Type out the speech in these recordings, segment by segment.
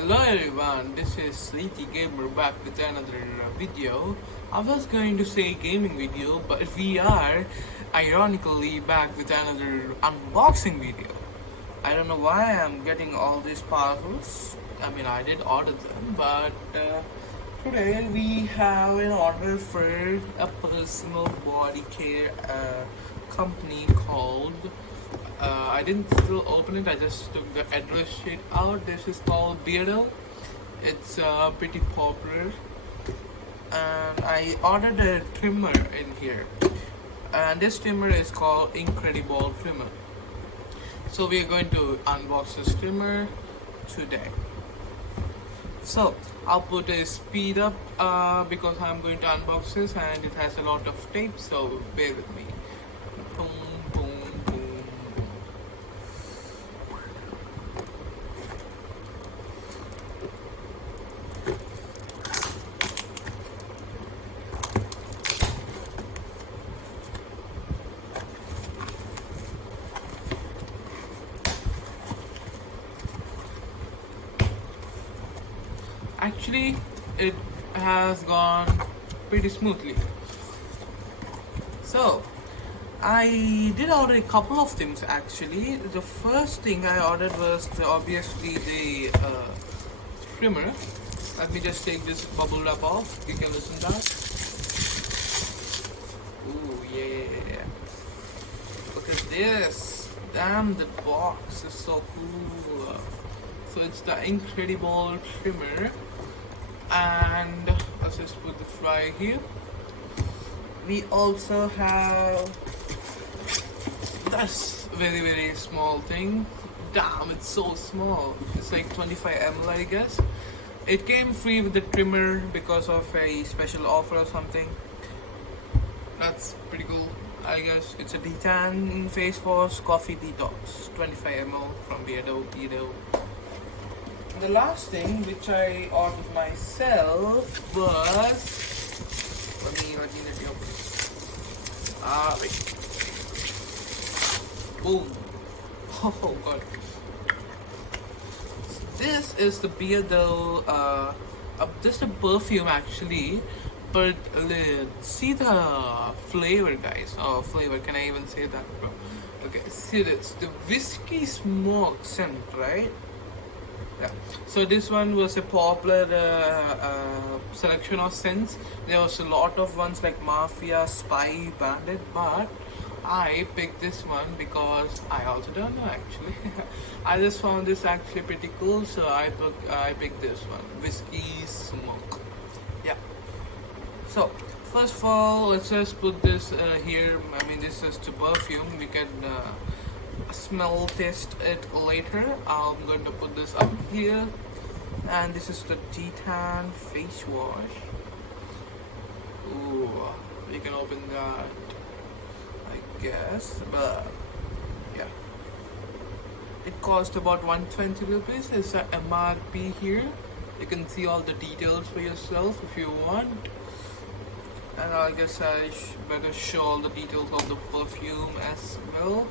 Hello everyone, this is Sleepy Gamer back with another video. I was going to say gaming video, but we are ironically back with another unboxing video. I don't know why I'm getting all these parcels. I mean, I did order them, but today we have an order for a personal body care company called I didn't still open it, I just took the address sheet out. This is called Beardo. It's pretty popular, and I ordered a trimmer in here, and this trimmer is called IncrediBALL trimmer. So we are going to unbox this trimmer today. So I'll put a speed up because I'm going to unbox this and it has a lot of tape, so bear with me. Boom, boom, boom. Actually, it has gone pretty smoothly. So, I did order a couple of things actually. The first thing I ordered was obviously the trimmer. Let me just take this bubble wrap off. You can listen to that. Ooh, yeah. Look at this. Damn, the box is so cool. So it's the IncrediBALL trimmer, and let's just put the fry here. We also have this very small thing. Damn, it's so small. It's like 25 ml, I guess. It came free with the trimmer because of a special offer or something. That's pretty cool, I guess. It's a detan face wash coffee detox, 25 ml from Beardo. The last thing which I ordered myself was, let me open it. Wait. Boom. Oh god. This is the Beardo, just a perfume actually, but see the flavor, guys. Oh, flavor, can I even say that, bro? Okay, see this, the whiskey smoke scent, right? Yeah. So this one was a popular selection of scents. There was a lot of ones like Mafia, Spy, Bandit, but I picked this one because I also don't know actually. I just found this actually pretty cool, so I picked this one, Whiskey Smoke. Yeah. So first of all, let's just put this here. I mean, this is the perfume. We can smell test it later. I'm going to put this up here, and this is the detan face wash. Ooh, you can open that, I guess, but yeah, it cost about 120 rupees. There's a MRP here. You can see all the details for yourself if you want, and I guess I better show all the details of the perfume as well.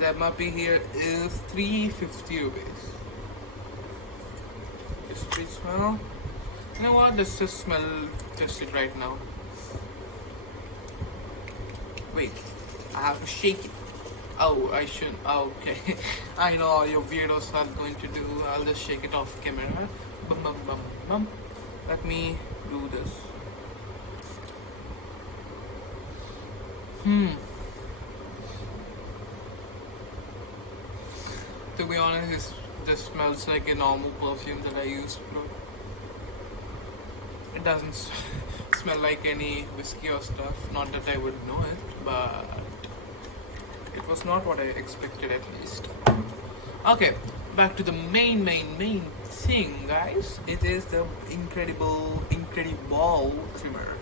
The MRP here is 350 rupees. It's pretty smell. You know what? Let's just test it right now. Wait, I have to shake it. Oh, I shouldn't. Oh, okay. I know all your weirdos are going to do. I'll just shake it off camera. Bum bum bum bum. Let me do this. To be honest, this smells like a normal perfume that I used. It doesn't smell like any whiskey or stuff. Not that I would know it, but it was not what I expected at least. Okay, back to the main thing, guys. It is the IncrediBALL trimmer.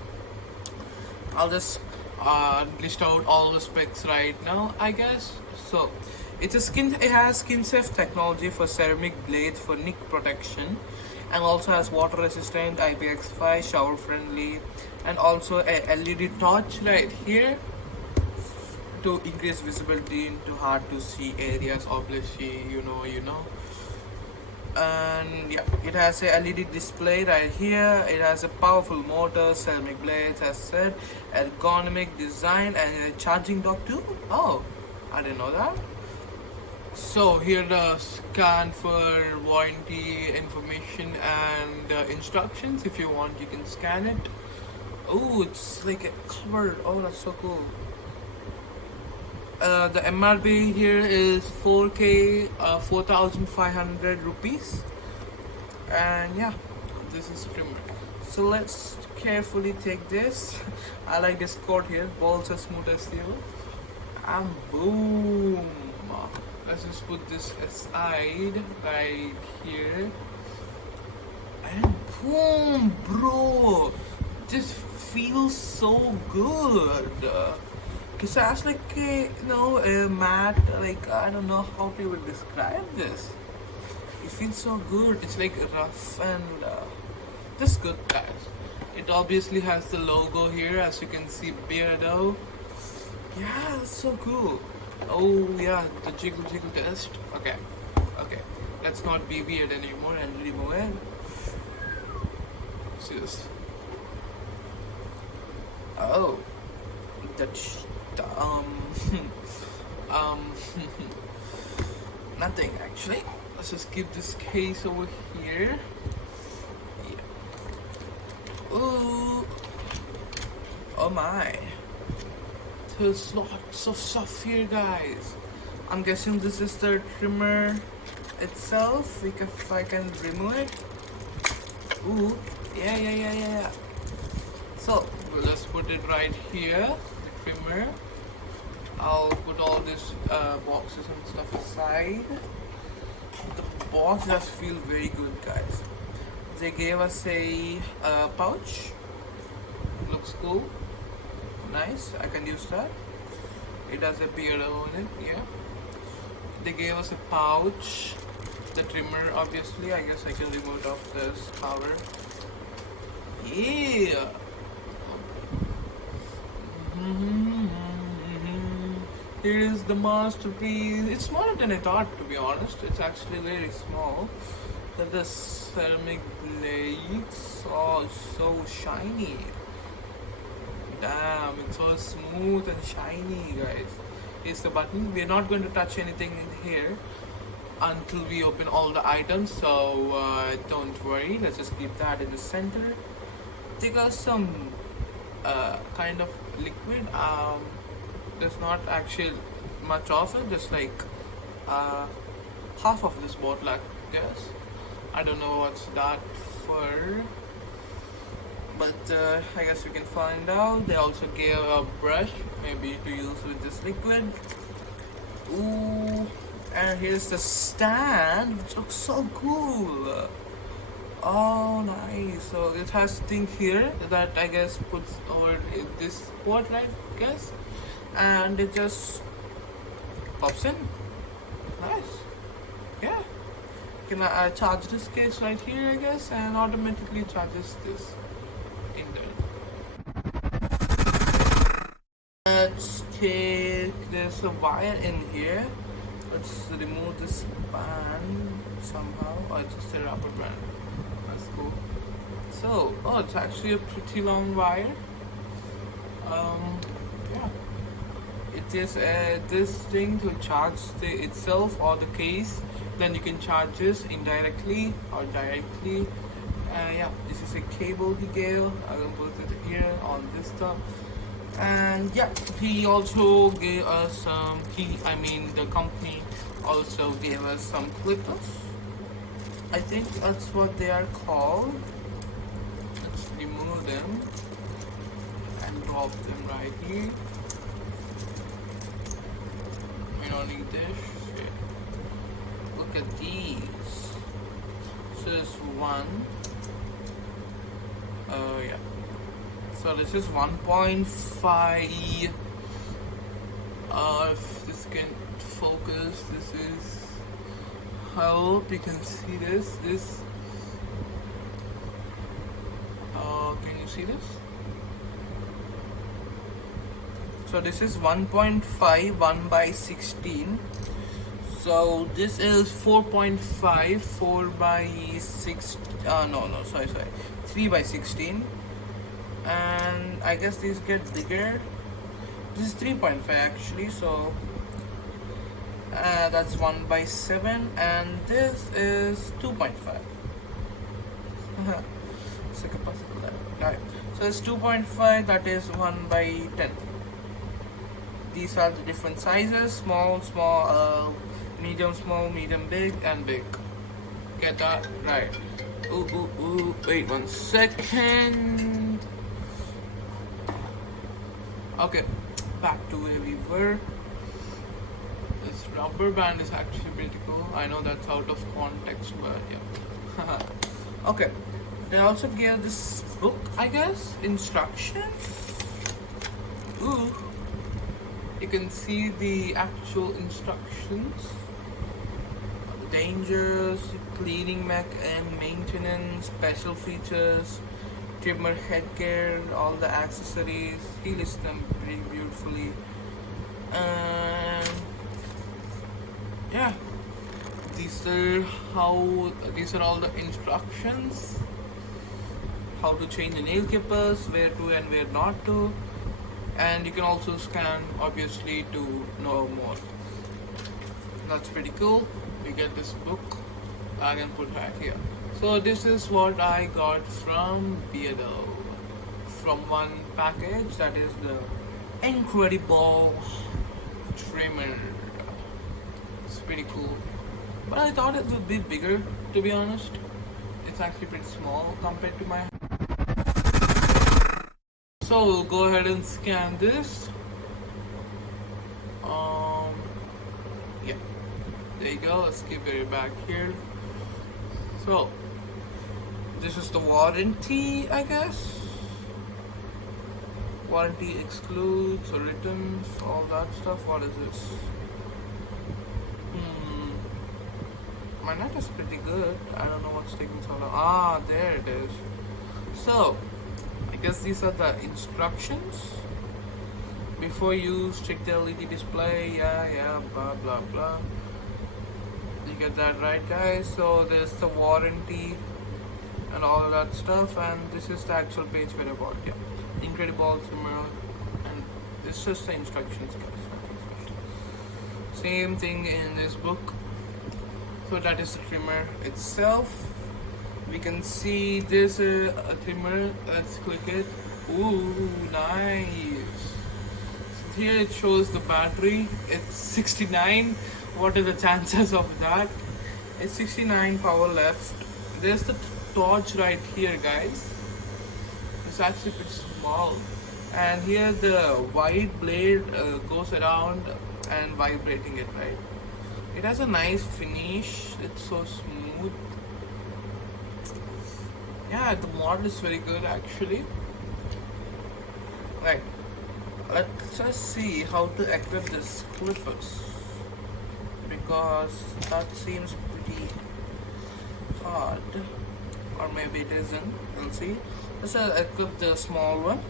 I'll just list out all the specs right now, I guess. So it has skin safe technology for ceramic blades for nick protection, and also has water resistant, IPX5, shower friendly, and also a LED torch right here. to increase visibility into hard to see areas, obviously, and yeah, it has a LED display right here. It has a powerful motor, ceramic blades, as said, ergonomic design, and a charging dock too. Oh, I didn't know that. So here the scan for warranty information and instructions. If you want, you can scan it. Oh, it's like a covered. Oh, that's so cool. The MRP here is 4K, 4,500 rupees, and yeah, this is trimmer. So let's carefully take this. I like this cord here, balls as smooth as steel, and boom. Let's just put this aside right here, and boom, bro. This feels so good. It has like a matte, like I don't know how people describe this. It feels so good. It's like rough and just good, guys. It obviously has the logo here, as you can see, Beardo. Yeah, that's so cool. Oh yeah, the jiggle test. Okay, let's not be weird anymore and remove it. See this? Oh, that's nothing actually. Let's just keep this case over here. Yeah. Ooh. Oh my. There's lots of stuff here, guys. I'm guessing this is the trimmer itself. If I can remove it. Ooh. Yeah. So we'll just put it right here. The trimmer. I'll put all these boxes and stuff aside. The box does feel very good, guys. They gave us a pouch. Looks cool. Nice. I can use that. It has a Beardo in it. Yeah. They gave us a pouch. The trimmer, obviously. I guess I can remove it off this cover. Yeah. Here is the masterpiece. It's smaller than I thought, to be honest. It's actually very small. But the ceramic blades are so shiny. Damn, it's so smooth and shiny, guys. Here's the button. We're not going to touch anything in here until we open all the items, so don't worry. Let's just keep that in the center. They got some kind of liquid. There's not actually much of it, just like half of this bottle, I guess. I don't know what's that for, but I guess we can find out. They also gave a brush, maybe to use with this liquid. Ooh, and here's the stand, which looks so cool. Oh, nice. So it has thing here that I guess puts over this port, right? Guess, and it just pops in. Nice. Yeah. Can I charge this case right here, I guess, and automatically charges this in there. Let's take this wire in here. Let's remove this band somehow. Oh, it's just a rubber band. That's cool. So, oh, it's actually a pretty long wire. Yeah. It is this thing to charge itself or the case. Then you can charge this indirectly or directly. Yeah, this is a cable he gave. I'm gonna put it here on this stuff. And yeah, he also gave us some. The company also gave us some clippers. I think that's what they are called. Let's remove them and drop them right here. We don't need this shit. Look at these. So this one. Yeah. So this is 1.5. If this can focus, this is. I hope you can see this. Can you see this? So this is 1.5 1/16. So this is 4.5 4/6. No, sorry, 3/16. And I guess these get bigger. This is 3.5 actually. So that's 1/7, and this is 2.5. Right. So it's 2.5. That is 1/10. These are the different sizes: small, medium, small, medium, big, and big. Get that right? Ooh. Wait 1 second. Okay, back to where we were. This rubber band is actually pretty cool. I know that's out of context, but yeah. Okay, they also gave this book, I guess, instructions. Ooh, you can see the actual instructions. Dangers, cleaning mech and maintenance, special features, trimmer headgear, all the accessories. He lists them very beautifully. And yeah, these are all the instructions. How to change the nail clippers, where to and where not to, and you can also scan obviously to know more. That's pretty cool. We get this book. I can put back here. So this is what I got from Beardo, from one package, that is the IncrediBALL trimmer. It's pretty cool, but I thought it would be bigger, to be honest. It's actually pretty small compared to my. So we'll go ahead and scan this. Yeah, there you go. Let's keep it back here. So this is the warranty, I guess. Warranty excludes or returns, all that stuff. What is this? My net is pretty good. I don't know what's taking so long. Ah, there it is. So I guess these are the instructions. Before use, check the LED display. Yeah, blah blah blah. You get that right, guys? So there's the warranty and all that stuff, and this is the actual page where I bought. Yeah, IncrediBALL trimmer, and this is the instructions, guys. Same thing in this book. So that is the trimmer itself. We can see this a trimmer. Let's click it. Ooh, nice. So here it shows the battery. It's 69. What are the chances of that? It's 69 power left. There's the torch right here, guys. It's actually pretty small. And here the white blade goes around and vibrating it, right? It has a nice finish. It's so smooth. Yeah, the model is very good actually. Right, let's just see how to equip this clippers, because that seems pretty hard, or maybe it isn't. We'll see. Let's equip the small one.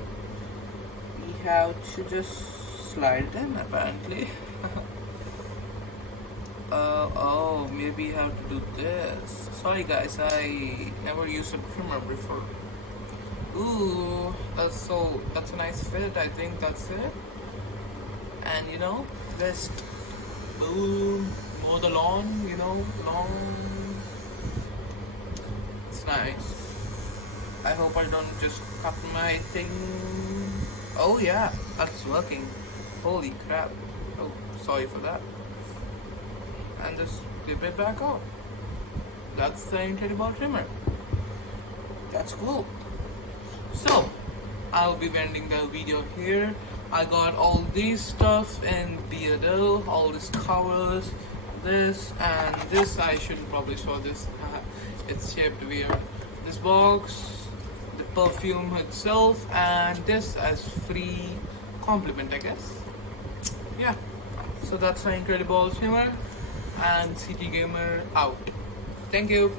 We have to just slide it in, apparently. Oh, maybe you have to do this. Sorry guys, I never used a trimmer before. Ooh, that's a nice fit. I think that's it. And just boom, mow the lawn, lawn. It's nice. I hope I don't just cut my thing. Oh yeah, that's working. Holy crap. Oh, sorry for that. And just clip it back up. That's the IncrediBALL trimmer. That's cool. So I'll be ending the video here. I got all these stuff in Beardo, all these covers, this and this. I should probably show this. It's shaped weird. This box, the perfume itself, and this as free compliment, I guess. Yeah. So that's the IncrediBALL trimmer. And CT Gamer out. Thank you.